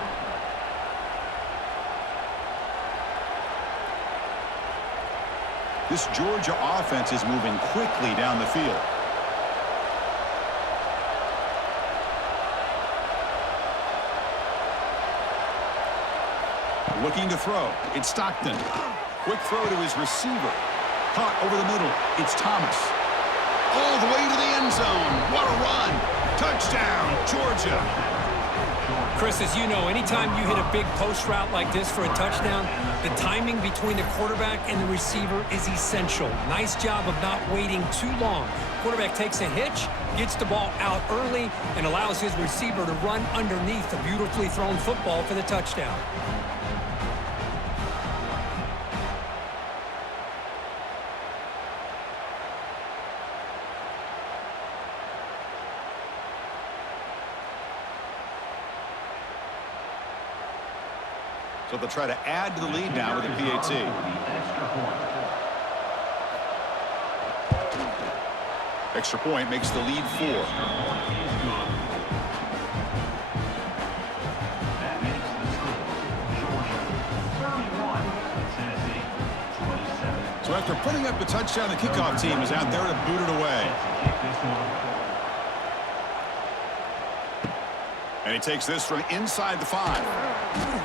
This Georgia offense is moving quickly down the field. Looking to throw. It's Stockton. Quick throw to his receiver. Caught over the middle. It's Thomas. All the way to the end zone. What a run. Touchdown, Georgia. Chris, as you know, anytime you hit a big post route like this for a touchdown, the timing between the quarterback and the receiver is essential. Nice job of not waiting too long. Quarterback takes a hitch, gets the ball out early, and allows his receiver to run underneath a beautifully thrown football for the touchdown. So they'll try to add to the lead now with a PAT. Extra point makes the lead 4. That makes the score Georgia 31, Tennessee 27. So after putting up the touchdown, the kickoff team is out there to boot it away. Kick this one. And he takes this from inside the 5.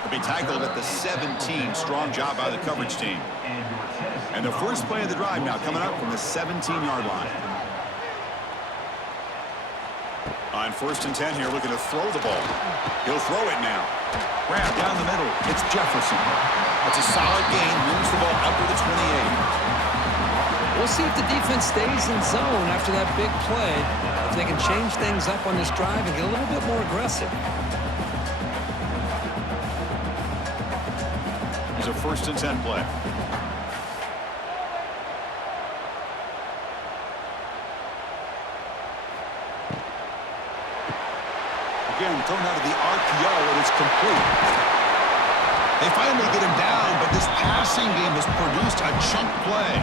He'll be tackled at the 17. Strong job by the coverage team. And the first play of the drive now coming up from the 17-yard line. On first and 10 here, looking to throw the ball. He'll throw it now. Grab down the middle. It's Jefferson. That's a solid gain. Moves the ball up to the 28. We'll see if the defense stays in zone after that big play. If they can change things up on this drive and get a little bit more aggressive. Here's a first and 10 play. Again, thrown out of the RPO, and it's complete. They finally get him down, but this passing game has produced a chunk play.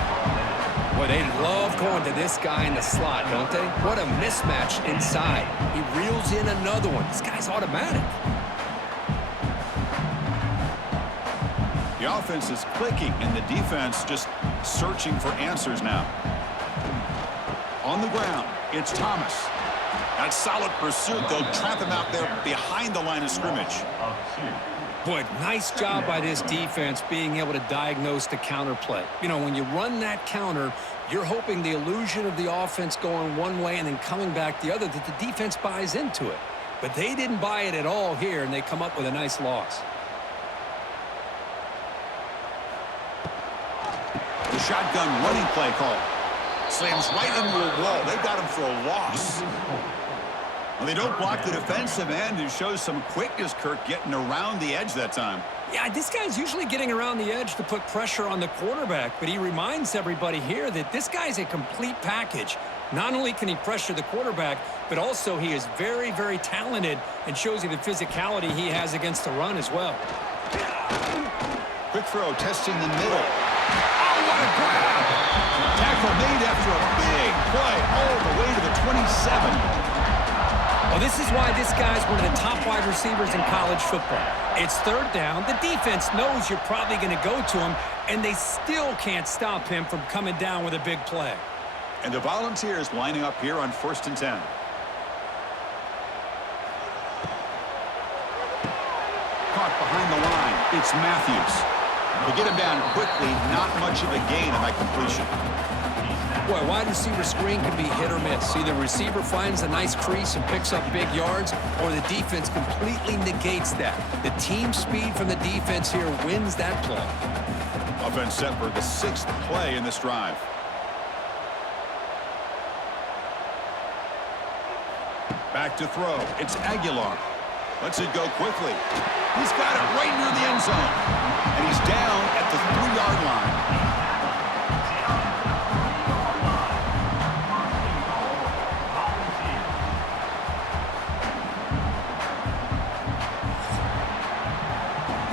Boy, they love going to this guy in the slot, don't they? What a mismatch inside. He reels in another one. This guy's automatic. The offense is clicking, and the defense just searching for answers now. On the ground, it's Thomas. That solid pursuit. They'll trap him out there behind the line of scrimmage. Boy, nice job by this defense being able to diagnose the counter play. You know, when you run that counter, you're hoping the illusion of the offense going one way and then coming back the other, that the defense buys into it. But they didn't buy it at all here, and they come up with a nice loss. The shotgun running play call. Slams right into a wall. They got him for a loss. Well, they don't block the defensive end, who shows some quickness, Kirk, getting around the edge that time. Yeah, this guy's usually getting around the edge to put pressure on the quarterback, but he reminds everybody here that this guy's a complete package. Not only can he pressure the quarterback, but also he is very, very talented and shows you the physicality he has against the run as well. Quick throw, testing the middle. Oh, what a grab! Tackle made after a big play all the way to the 27. Well, this is why this guy's one of the top wide receivers in college football. It's third down. The defense knows you're probably going to go to him, and they still can't stop him from coming down with a big play. And the Volunteers lining up here on 1st and 10. Caught behind the line. It's Matthews. They get him down quickly. Not much of a gain on that completion. Boy, wide receiver screen can be hit or miss. Either receiver finds a nice crease and picks up big yards, or the defense completely negates that. The team speed from the defense here wins that play. Offense set for the 6th play in this drive. Back to throw. It's Aguilar. Lets it go quickly. He's got it right near the end zone. And he's down at the 3-yard line.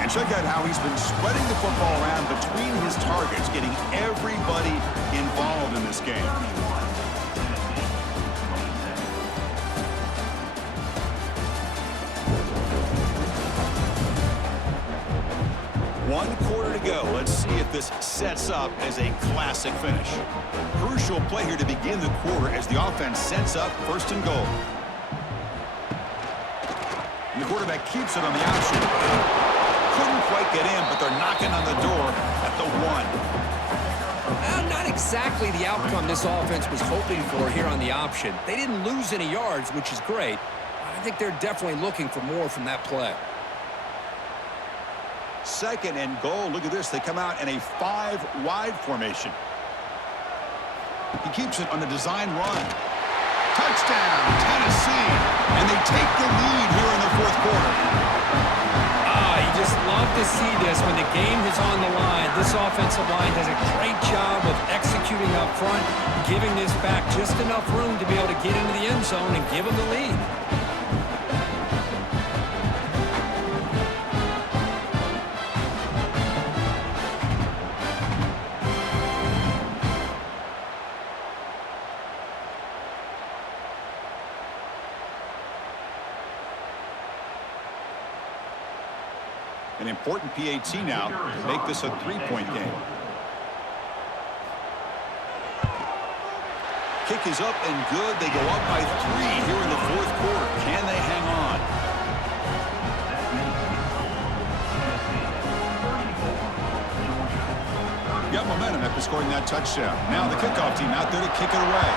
And check out how he's been spreading the football around between his targets, getting everybody involved in this game. One quarter to go. Let's see if this sets up as a classic finish. Crucial play here to begin the quarter as the offense sets up 1st and goal. And the quarterback keeps it on the option. Couldn't quite get in, but they're knocking on the door at the 1. Well, not exactly the outcome this offense was hoping for here on the option. They didn't lose any yards, which is great. I think they're definitely looking for more from that play. 2nd and goal. Look at this. They come out in a 5-wide formation. He keeps it on the design run. Touchdown, Tennessee. And they take the lead here in the 4th quarter. You just love to see this when the game is on the line. This offensive line does a great job of executing up front, giving this back just enough room to be able to get into the end zone and give them the lead. An important PAT now to make this a 3-point game. Kick is up and good. They go up by 3 here in the 4th quarter. Can they hang on? Got momentum after scoring that touchdown. Now the kickoff team out there to kick it away.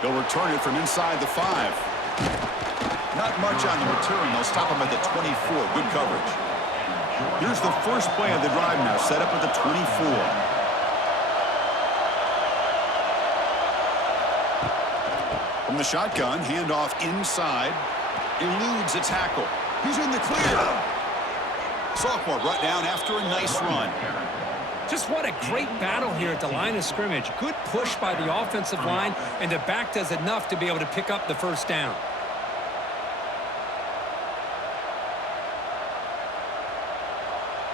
They'll return it from inside the 5. Not much on the return. They'll stop him at the 24. Good coverage. Here's the first play of the drive now, set up at the 24. From the shotgun, handoff inside. Eludes a tackle. He's in the clear. Sophomore brought down after a nice run. Just what a great battle here at the line of scrimmage. Good push by the offensive line, and the back does enough to be able to pick up the first down.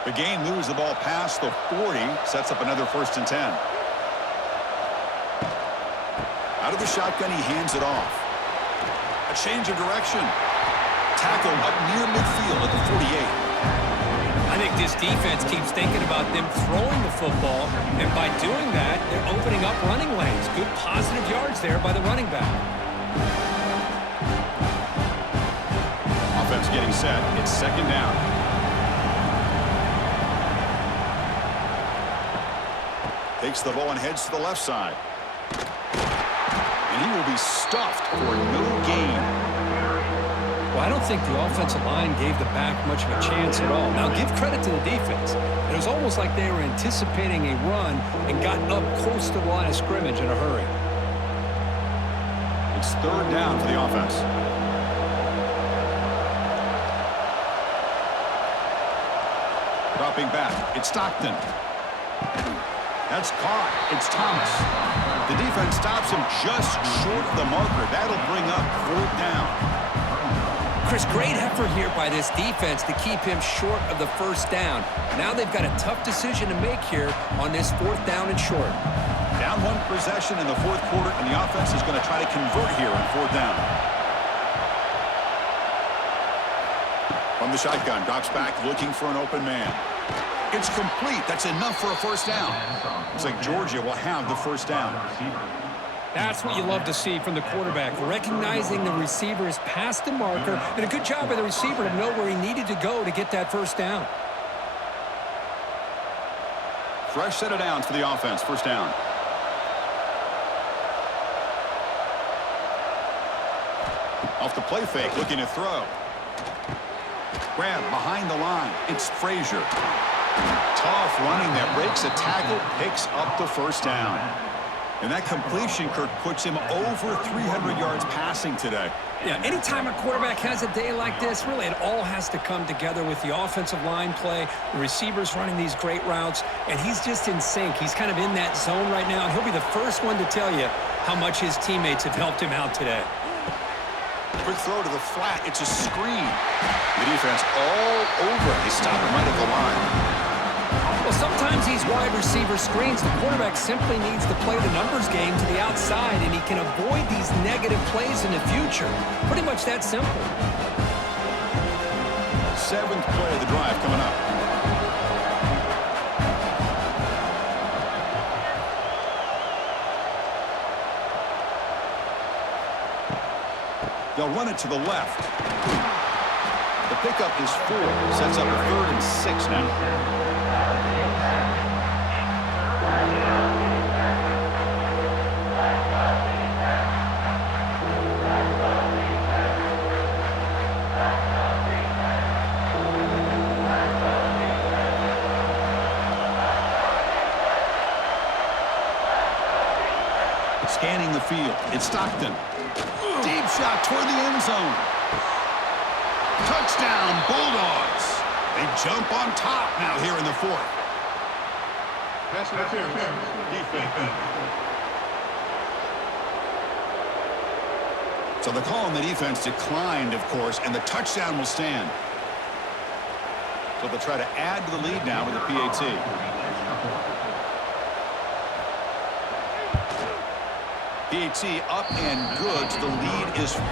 The game moves the ball past the 40, sets up another 1st and 10. Out of the shotgun, he hands it off. A change of direction. Tackle up near midfield at the 48. I think this defense keeps thinking about them throwing the football, and by doing that, they're opening up running lanes. Good positive yards there by the running back. Offense getting set. It's 2nd down. Takes the ball and heads to the left side. And he will be stuffed for no gain. Well, I don't think the offensive line gave the back much of a chance at all. Now, give credit to the defense. It was almost like they were anticipating a run and got up close to the line of scrimmage in a hurry. It's 3rd down for the offense. Dropping back. It's Stockton. That's caught. It's Thomas. The defense stops him just short of the marker. That'll bring up 4th down. Chris, great effort here by this defense to keep him short of the 1st down. Now they've got a tough decision to make here on this 4th down and short. Down 1 possession in the 4th quarter, and the offense is going to try to convert here on 4th down. From the shotgun, drops back looking for an open man. It's complete. That's enough for a 1st down. Looks like Georgia will have the 1st down. That's what you love to see from the quarterback, recognizing the receiver is past the marker, and a good job by the receiver to know where he needed to go to get that 1st down. Fresh set of downs for the offense. 1st down. Off the play fake, looking to throw. Grab behind the line. It's Frazier. Tough running that breaks a tackle, picks up the 1st down. And that completion, Kirk, puts him over 300 yards passing today. Yeah, anytime a quarterback has a day like this, really it all has to come together with the offensive line play, the receivers running these great routes, and he's just in sync. He's kind of in that zone right now, and he'll be the first one to tell you how much his teammates have helped him out today. Quick throw to the flat. It's a screen. The defense all over. They stop him right at the line. Well, sometimes these wide receiver screens, the quarterback simply needs to play the numbers game to the outside, and he can avoid these negative plays in the future. Pretty much that simple. 7th play of the drive coming up. They'll run it to the left. The pickup is 4. Sets up a 3rd and 6 now. Scanning the field. It's Stockton. Deep shot toward the end zone. Touchdown, Bulldogs. They jump on top now here in the 4th. Pass interference. Defense. So the call on the defense declined, of course, and the touchdown will stand. So they'll try to add to the lead now with the PAT. PAT up and good, so the lead is 4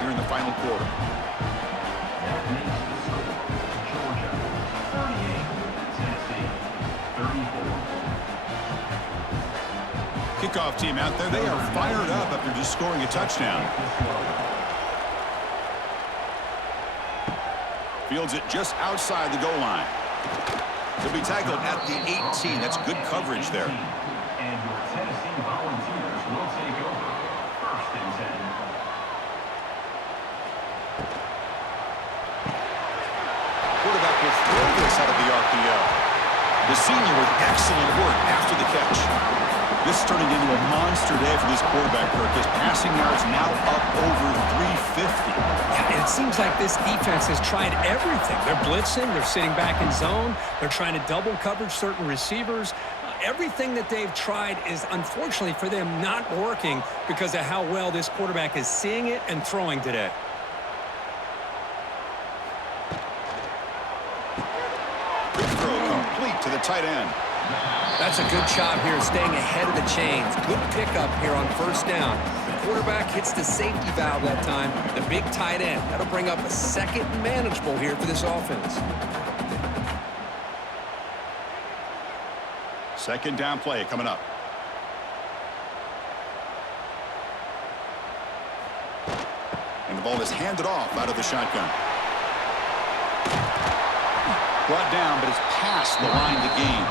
here in the final quarter. That makes the score Georgia 38, Tennessee 34. Kickoff team out there, they are fired up after just scoring a touchdown. Fields it just outside the goal line. He'll be tackled at the 18. That's good coverage there. And your Tennessee Volunteers will take over 1st and 10. Quarterback will throw this out of the RPO. The senior with excellent work after the catch. This is turning into a monster day for this quarterback, Kirk. His passing yards now up over 350. Yeah, and it seems like this defense has tried everything. They're blitzing, they're sitting back in zone, they're trying to double coverage certain receivers. Everything that they've tried is, unfortunately for them, not working because of how well this quarterback is seeing it and throwing today. Quick throw complete to the tight end. That's a good job here, staying ahead of the chains. Good pickup here on 1st down. The quarterback hits the safety valve that time. The big tight end. That'll bring up a 2nd and manageable here for this offense. 2nd down play coming up. And the ball is handed off out of the shotgun. Brought down, but it's past the line to gain.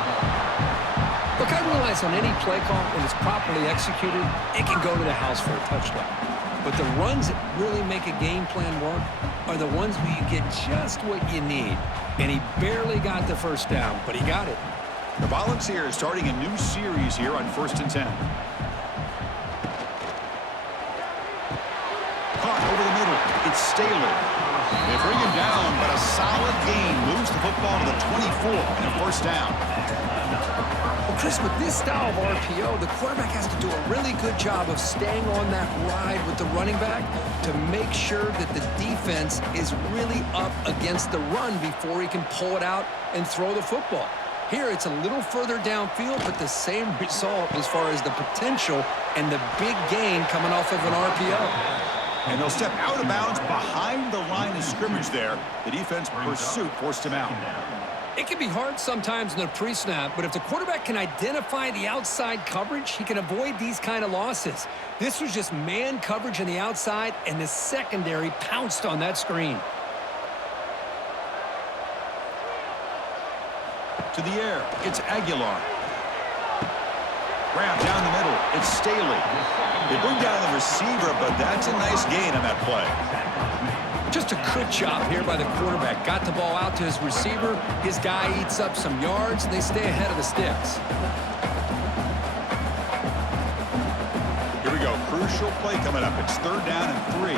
Look, I realize on any play call, when it's properly executed, it can go to the house for a touchdown. But the runs that really make a game plan work are the ones where you get just what you need. And he barely got the 1st down, but he got it. The Volunteers starting a new series here on 1st and 10. Caught over the middle. It's Staley. They bring him down, but a solid gain moves the football to the 24 and a first down. Well, Chris, with this style of RPO, the quarterback has to do a really good job of staying on that ride with the running back to make sure that the defense is really up against the run before he can pull it out and throw the football. Here, it's a little further downfield, but the same result as far as the potential and the big gain coming off of an RPO. And they'll step out of bounds behind the line of scrimmage there. The defense pursuit forced him out. It can be hard sometimes in a pre-snap, but if the quarterback can identify the outside coverage, he can avoid these kind of losses. This was just man coverage on the outside, and the secondary pounced on that screen. To the air, it's Aguilar. Grab down the middle, it's Staley. They bring down the receiver, but that's a nice gain on that play. Just a good job here by the quarterback. Got the ball out to his receiver. His guy eats up some yards, and they stay ahead of the Stix. Here we go, crucial play coming up. It's 3rd down and 3.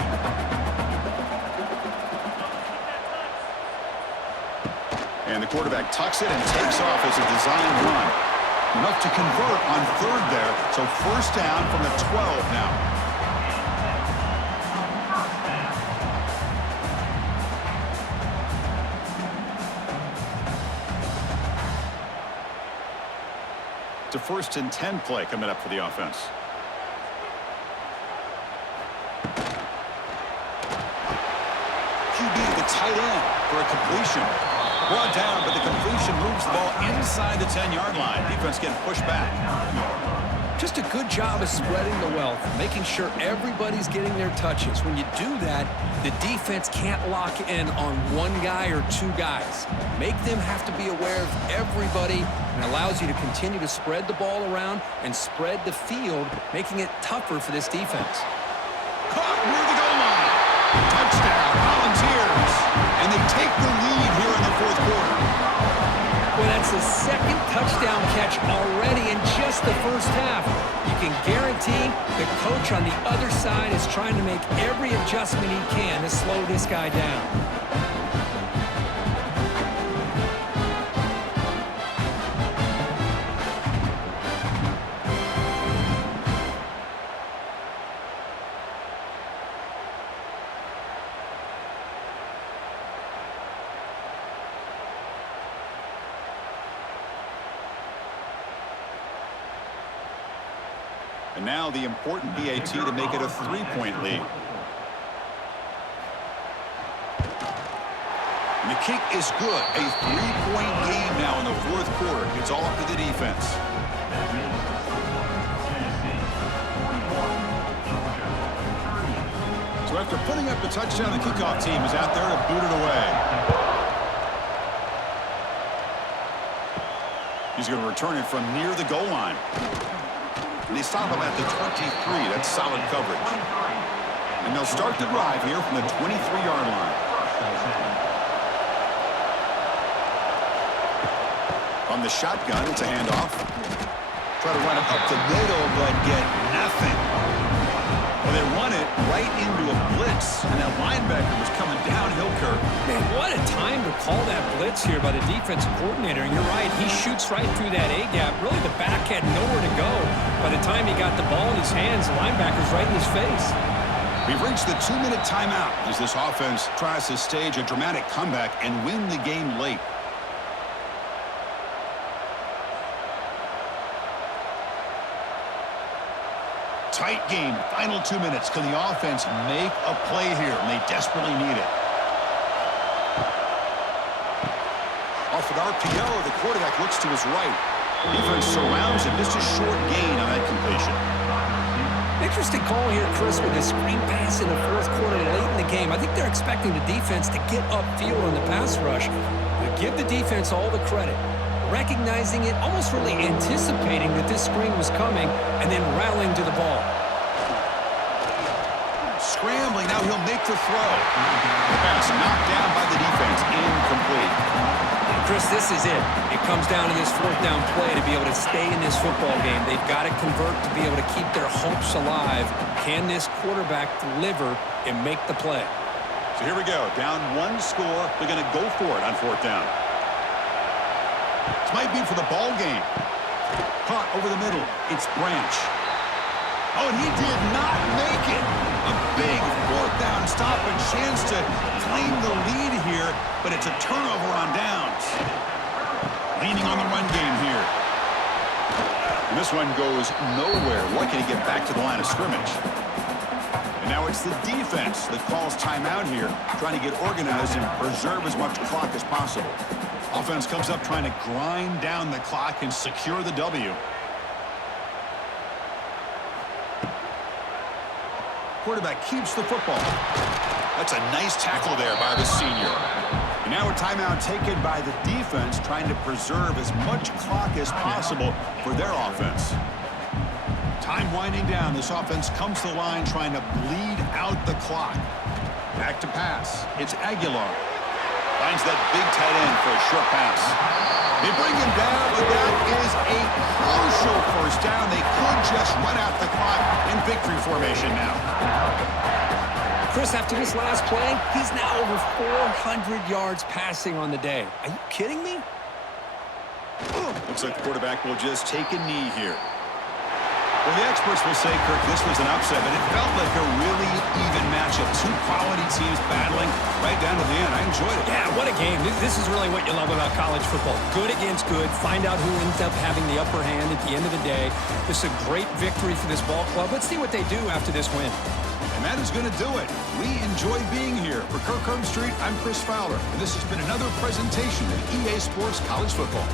And the quarterback tucks it and takes off as a design run. Enough to convert on 3rd there, so first down from the 12 now. It's a 1st and 10 play coming up for the offense. QB to the tight end for a completion. Brought down, but the completion moves the ball inside the 10-yard line. Defense getting pushed back. Just a good job of spreading the wealth, making sure everybody's getting their touches. When you do that, the defense can't lock in on one guy or two guys. Make them have to be aware of everybody, and allows you to continue to spread the ball around and spread the field, making it tougher for this defense. Caught near the goal line. Touchdown, Volunteers. And they take the lead here in the 4th quarter. Well, that's the 2nd touchdown catch already in just the 1st half. You can guarantee the coach on the other side is trying to make every adjustment he can to slow this guy down. And now the important PAT to make it a 3-point lead. And the kick is good. A 3-point game now in the 4th quarter. It's all up to the defense. So after putting up the touchdown, the kickoff team is out there to boot it away. He's going to return it from near the goal line. And they stop him at the 23. That's solid coverage. And they'll start the drive here from the 23-yard line. On the shotgun, it's a handoff. Try to run it up the middle, but get nothing. Well, they run it right into a blitz, and that linebacker was coming downhill, Kirk. Man, what a time to call that blitz here by the defensive coordinator. And you're right, he shoots right through that A-gap. Really, the back had nowhere to go. By the time he got the ball in his hands, the linebacker's right in his face. We've reached the 2-minute timeout as this offense tries to stage a dramatic comeback and win the game late. Tight game, final 2 minutes. Can the offense make a play here? And they desperately need it. Off an RPO, the quarterback looks to his right. Defense surrounds him. Just a short gain on that completion. Interesting call here, Chris, with a screen pass in the 4th quarter late in the game. I think they're expecting the defense to get upfield on the pass rush. But give the defense all the credit. Recognizing it, almost really anticipating that this screen was coming, and then rallying to the ball. Scrambling, now he'll make the throw. The pass knocked down by the defense, incomplete. Chris, this is it. It comes down to this 4th down play to be able to stay in this football game. They've got to convert to be able to keep their hopes alive. Can this quarterback deliver and make the play? So here we go. Down one score. They're going to go for it on 4th down. This might be for the ball game. Caught over the middle. It's Branch. Oh, and he did not make it. A big 4th down stop, a chance to claim the lead here, but it's a turnover on downs. Leaning on the run game here. And this one goes nowhere. Lucky to get back to the line of scrimmage. And now it's the defense that calls timeout here, trying to get organized and preserve as much clock as possible. Offense comes up trying to grind down the clock and secure the W. Quarterback keeps the football. That's a nice tackle there by the senior. And now a timeout taken by the defense, trying to preserve as much clock as possible for their offense. Time winding down. This offense comes to the line trying to bleed out the clock. Back to pass. It's Aguilar. Finds that big tight end for a short pass. They bring him down, but that is a crucial first down. They could just run out the clock in victory formation now. Chris, after this last play, he's now over 400 yards passing on the day. Are you kidding me? Looks like the quarterback will just take a knee here. Well, the experts will say, Kirk, this was an upset, but it felt like a really even matchup. Two quality teams battling right down to the end. I enjoyed it. Yeah, what a game. This is really what you love about college football. Good against good. Find out who ends up having the upper hand at the end of the day. This is a great victory for this ball club. Let's see what they do after this win. And that is going to do it. We enjoy being here. For Kirk Street, I'm Chris Fowler, and this has been another presentation of EA Sports College Football.